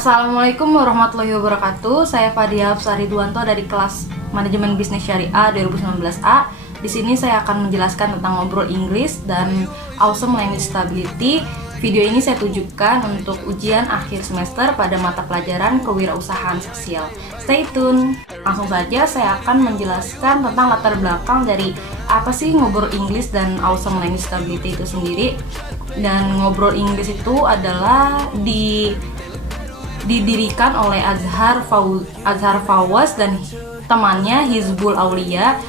Assalamualaikum warahmatullahi wabarakatuh. Saya Fadia Hafsari-Duanto dari kelas Manajemen Bisnis Syariah 2019A. Di sini saya akan menjelaskan tentang ngobrol Inggris dan Awesome Language Stability. Video ini saya tujukan untuk ujian akhir semester pada mata pelajaran kewirausahaan sosial. Stay tune. Langsung saja saya akan menjelaskan tentang latar belakang dari apa sih ngobrol Inggris dan Awesome Language Stability itu sendiri. Dan ngobrol Inggris itu adalah didirikan oleh Azhar Fawaz dan temannya Hizbul Aulia.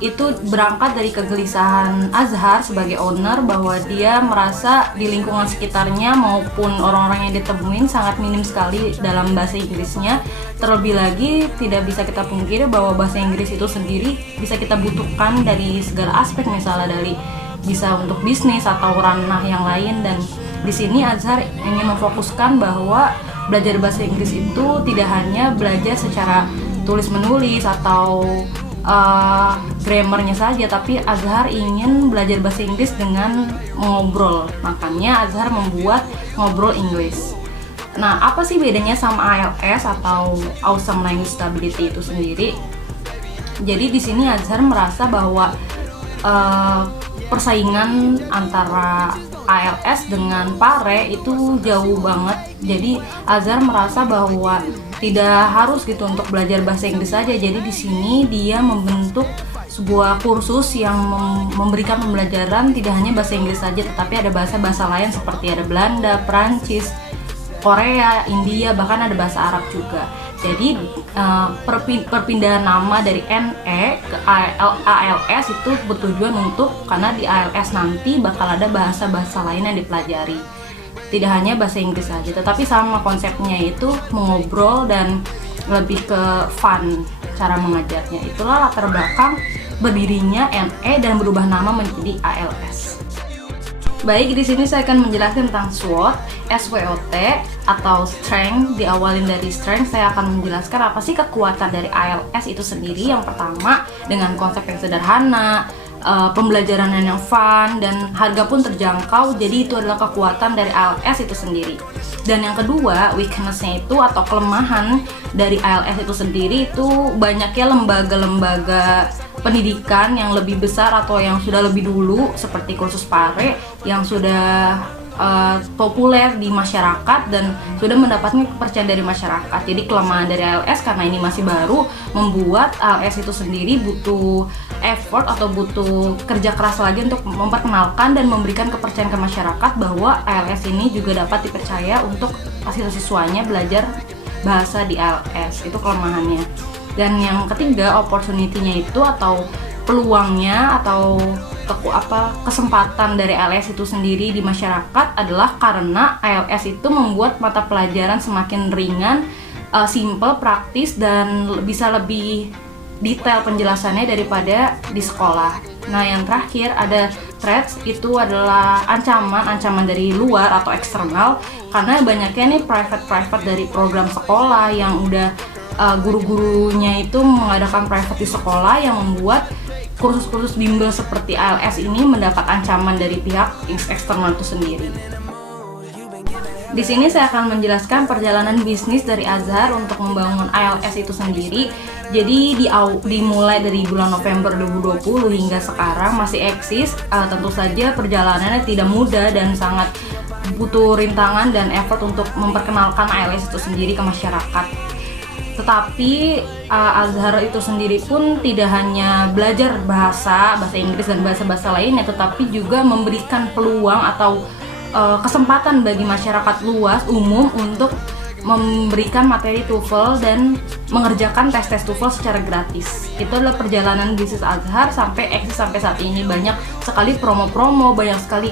Itu berangkat dari kegelisahan Azhar sebagai owner bahwa dia merasa di lingkungan sekitarnya maupun orang-orang yang ditemuin sangat minim sekali dalam bahasa Inggrisnya. Terlebih lagi tidak bisa kita pungkiri bahwa bahasa Inggris itu sendiri bisa kita butuhkan dari segala aspek, misalnya dari bisa untuk bisnis atau ranah yang lain. Dan di sini Azhar ingin memfokuskan bahwa belajar bahasa Inggris itu tidak hanya belajar secara tulis menulis atau grammarnya saja, tapi Azhar ingin belajar bahasa Inggris dengan mengobrol. Makanya Azhar membuat ngobrol Inggris. Nah, apa sih bedanya sama IELTS atau Awesome Language Stability itu sendiri? Jadi di sini Azhar merasa bahwa persaingan antara IELTS dengan PARE itu jauh banget. Jadi Azhar merasa bahwa tidak harus gitu untuk belajar bahasa Inggris saja. Jadi di sini dia membentuk sebuah kursus yang memberikan pembelajaran tidak hanya bahasa Inggris saja, tetapi ada bahasa-bahasa lain seperti ada Belanda, Perancis, Korea, India, bahkan ada bahasa Arab juga. Jadi perpindahan nama dari NE ke ALS itu bertujuan untuk, karena di ALS nanti bakal ada bahasa-bahasa lain yang dipelajari. Tidak hanya bahasa Inggris saja, tetapi sama konsepnya, itu mengobrol dan lebih ke fun cara mengajarnya. Itulah latar belakang berdirinya NE dan berubah nama menjadi ALS. Baik, di sini saya akan menjelaskan tentang SWOT, SWOT atau strength. Diawalin dari strength, saya akan menjelaskan apa sih kekuatan dari IELTS itu sendiri. Yang pertama, dengan konsep yang sederhana, pembelajaran yang fun, dan harga pun terjangkau. Jadi itu adalah kekuatan dari IELTS itu sendiri. Dan yang kedua, weakness-nya itu atau kelemahan dari IELTS itu sendiri, itu banyaknya lembaga-lembaga pendidikan yang lebih besar atau yang sudah lebih dulu seperti kursus PARE yang sudah populer di masyarakat dan sudah mendapatkan kepercayaan dari masyarakat. Jadi kelemahan dari IELTS karena ini masih baru membuat IELTS itu sendiri butuh effort atau butuh kerja keras lagi untuk memperkenalkan dan memberikan kepercayaan ke masyarakat bahwa IELTS ini juga dapat dipercaya untuk siswa-siswanya belajar bahasa di IELTS. Itu kelemahannya. Dan yang ketiga, opportunity-nya itu atau peluangnya atau kesempatan dari IELTS itu sendiri di masyarakat adalah karena IELTS itu membuat mata pelajaran semakin ringan, simple, praktis, dan bisa lebih detail penjelasannya daripada di sekolah. Nah, yang terakhir ada threats, itu adalah ancaman dari luar atau eksternal, karena banyaknya nih private dari program sekolah yang udah guru-gurunya itu mengadakan private di sekolah yang membuat kursus-kursus bimbel seperti IELTS ini mendapat ancaman dari pihak eksternal itu sendiri. Di sini saya akan menjelaskan perjalanan bisnis dari Azhar untuk membangun IELTS itu sendiri. Jadi dimulai dari bulan November 2020 hingga sekarang masih eksis. Tentu saja perjalanannya tidak mudah dan sangat butuh rintangan dan effort untuk memperkenalkan IELTS itu sendiri ke masyarakat. Tetapi Azhar itu sendiri pun tidak hanya belajar bahasa Inggris dan bahasa-bahasa lainnya, tetapi juga memberikan peluang atau kesempatan bagi masyarakat luas umum untuk memberikan materi TOEFL dan mengerjakan tes TOEFL secara gratis. Itu adalah perjalanan bisnis Azhar sampai eksis sampai saat ini. Banyak sekali promo-promo, banyak sekali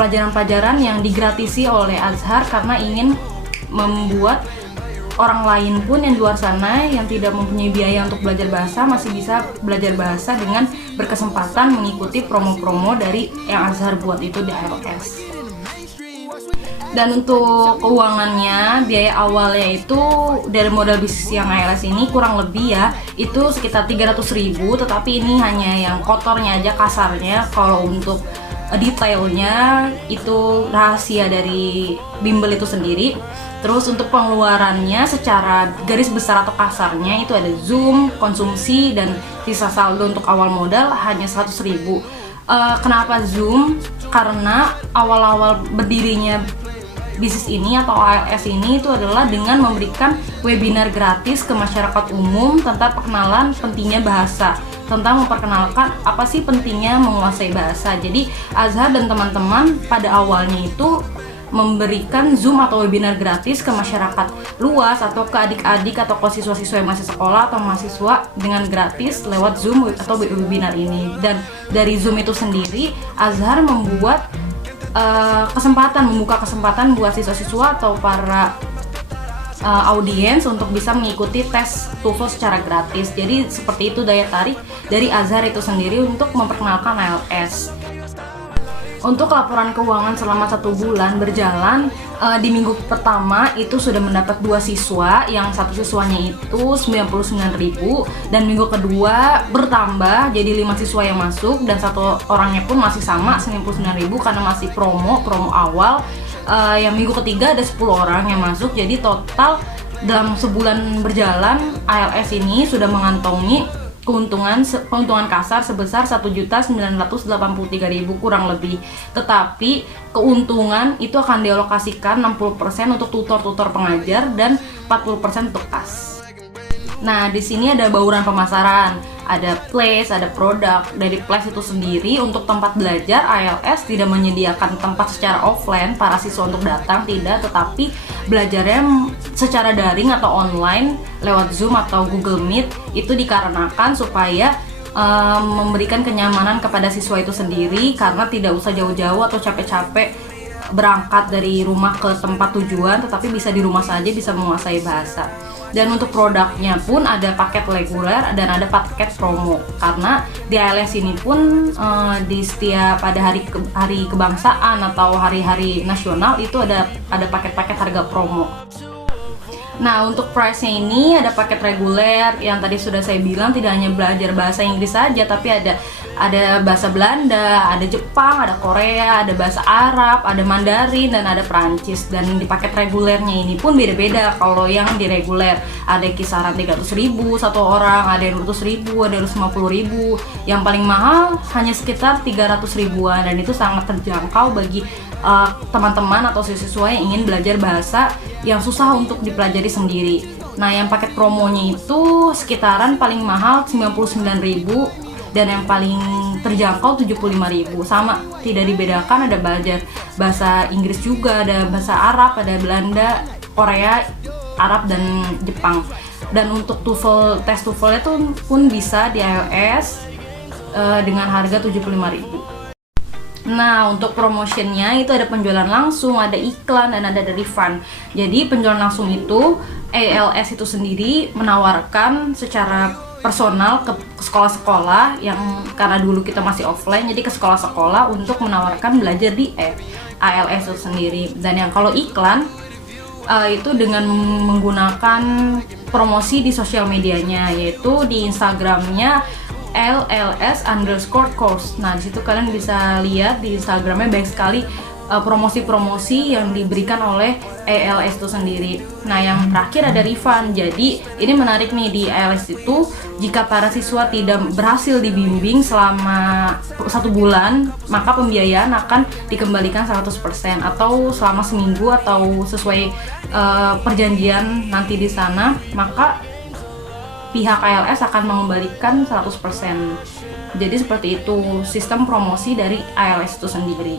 pelajaran-pelajaran yang digratisi oleh Azhar karena ingin membuat orang lain pun yang di luar sana yang tidak mempunyai biaya untuk belajar bahasa masih bisa belajar bahasa dengan berkesempatan mengikuti promo-promo dari yang Azhar buat itu di IELTS. Dan untuk keuangannya, biaya awalnya itu dari modal bisnis yang IELTS ini kurang lebih ya, itu sekitar 300.000, tetapi ini hanya yang kotornya aja, kasarnya. Kalau untuk detailnya itu rahasia dari bimbel itu sendiri. Terus untuk pengeluarannya secara garis besar atau kasarnya itu ada Zoom, konsumsi, dan sisa saldo untuk awal modal hanya 100.000. Kenapa Zoom? Karena awal-awal berdirinya bisnis ini atau ALS ini itu adalah dengan memberikan webinar gratis ke masyarakat umum tentang pengenalan pentingnya bahasa, tentang memperkenalkan apa sih pentingnya menguasai bahasa. Jadi Azhar dan teman-teman pada awalnya itu memberikan Zoom atau webinar gratis ke masyarakat luas atau ke adik-adik atau ke siswa-siswa yang masih sekolah atau mahasiswa dengan gratis lewat Zoom atau webinar ini. Dan dari Zoom itu sendiri Azhar membuat membuka kesempatan buat siswa-siswa atau para audiens untuk bisa mengikuti tes TOEFL secara gratis. Jadi seperti itu daya tarik dari Azhar itu sendiri untuk memperkenalkan ALS. Untuk laporan keuangan selama 1 bulan berjalan, di minggu pertama itu sudah mendapat 2 siswa, yang satu siswanya itu 99.000, dan minggu kedua bertambah jadi 5 siswa yang masuk, dan satu orangnya pun masih sama 99.000 karena masih promo awal. Yang minggu ketiga ada 10 orang yang masuk, jadi total dalam sebulan berjalan ALS ini sudah mengantongi keuntungan kasar sebesar 1.983.000 kurang lebih. Tetapi keuntungan itu akan dialokasikan 60% untuk tutor-tutor pengajar dan 40% untuk kas. Nah, di sini ada bauran pemasaran, ada place, ada produk. Dari place itu sendiri untuk tempat belajar, ALS tidak menyediakan tempat secara offline para siswa untuk datang, tidak, tetapi belajarnya secara daring atau online lewat Zoom atau Google Meet. Itu dikarenakan supaya memberikan kenyamanan kepada siswa itu sendiri, karena tidak usah jauh-jauh atau capek-capek berangkat dari rumah ke tempat tujuan, tetapi bisa di rumah saja bisa menguasai bahasa. Dan untuk produknya pun ada paket reguler dan ada paket promo, karena di ALS ini pun di setiap pada hari kebangsaan atau hari-hari nasional itu ada paket-paket harga promo. Nah, untuk price-nya ini ada paket reguler yang tadi sudah saya bilang tidak hanya belajar bahasa Inggris saja, tapi ada bahasa Belanda, ada Jepang, ada Korea, ada bahasa Arab, ada Mandarin, dan ada Perancis. Dan di paket regulernya ini pun beda-beda. Kalau yang di reguler ada kisaran 300.000 satu orang, ada yang 200.000, ada yang 150.000. Yang paling mahal hanya sekitar 300 ribuan, dan itu sangat terjangkau bagi teman-teman atau siswa yang ingin belajar bahasa yang susah untuk dipelajari sendiri. Nah, yang paket promonya itu sekitaran paling mahal 99.000 dan yang paling terjangkau 75.000. Sama, tidak dibedakan, ada belajar bahasa Inggris juga, ada bahasa Arab, ada Belanda, Korea, Arab, dan Jepang. Dan untuk TOEFL, tes TOEFL itu pun bisa di ALS dengan harga 75.000. Nah, untuk promotionnya itu ada penjualan langsung, ada iklan, dan ada refund. Jadi penjualan langsung itu ALS itu sendiri menawarkan secara personal ke sekolah-sekolah yang, karena dulu kita masih offline, jadi ke sekolah-sekolah untuk menawarkan belajar di ALS itu sendiri. Dan yang kalau iklan itu dengan menggunakan promosi di sosial medianya, yaitu di Instagramnya LLS_course. Nah, di situ kalian bisa lihat di Instagramnya banyak sekali promosi-promosi yang diberikan oleh ALS itu sendiri. Nah, yang terakhir ada refund. Jadi ini menarik nih, di ALS itu jika para siswa tidak berhasil dibimbing selama 1 bulan, maka pembiayaan akan dikembalikan 100%, atau selama seminggu atau sesuai perjanjian nanti di sana, maka pihak ALS akan mengembalikan 100%. Jadi seperti itu sistem promosi dari ALS itu sendiri.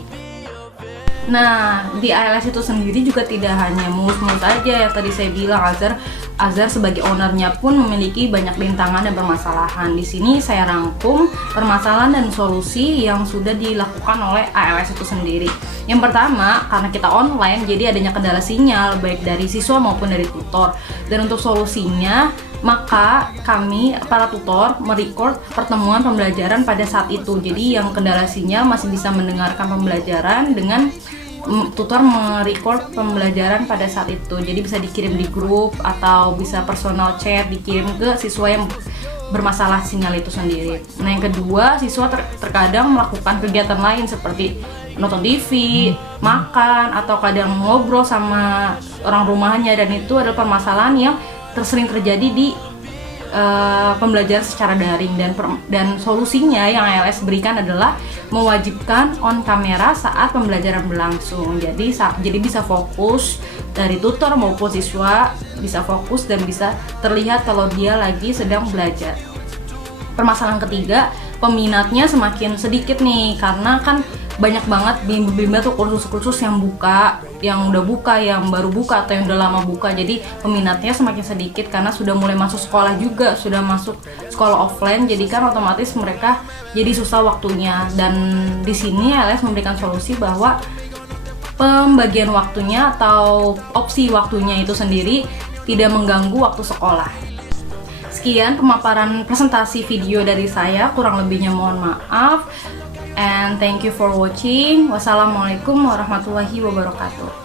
Nah, di ALS itu sendiri juga tidak hanya mulus-mulus aja ya, tadi saya bilang Azhar sebagai ownernya pun memiliki banyak rintangan dan permasalahan. Di sini saya rangkum permasalahan dan solusi yang sudah dilakukan oleh ALS itu sendiri. Yang pertama, karena kita online, jadi adanya kendala sinyal baik dari siswa maupun dari tutor. Dan untuk solusinya, maka kami para tutor merecord pertemuan pembelajaran pada saat itu. Jadi yang kendala sinyal masih bisa mendengarkan pembelajaran dengan tutor merecord pembelajaran pada saat itu. Jadi bisa dikirim di grup atau bisa personal chat dikirim ke siswa yang bermasalah sinyal itu sendiri. Nah, yang kedua, siswa terkadang melakukan kegiatan lain seperti nonton TV, makan, atau kadang ngobrol sama orang rumahnya, dan itu adalah permasalahan yang sering terjadi di pembelajaran secara daring. Dan solusinya yang ALS berikan adalah mewajibkan on kamera saat pembelajaran berlangsung. Jadi bisa fokus, dari tutor maupun siswa bisa fokus dan bisa terlihat kalau dia lagi sedang belajar. Permasalahan ketiga, peminatnya semakin sedikit nih, karena kan banyak banget bimbel-bimbel tuh kursus-kursus yang udah buka, yang baru buka, atau yang udah lama buka. Jadi peminatnya semakin sedikit karena sudah mulai masuk sekolah juga, sudah masuk sekolah offline. Jadi kan otomatis mereka jadi susah waktunya. Dan di sini ALS memberikan solusi bahwa pembagian waktunya atau opsi waktunya itu sendiri tidak mengganggu waktu sekolah. Sekian pemaparan presentasi video dari saya, kurang lebihnya mohon maaf. And thank you for watching. Wassalamualaikum warahmatullahi wabarakatuh.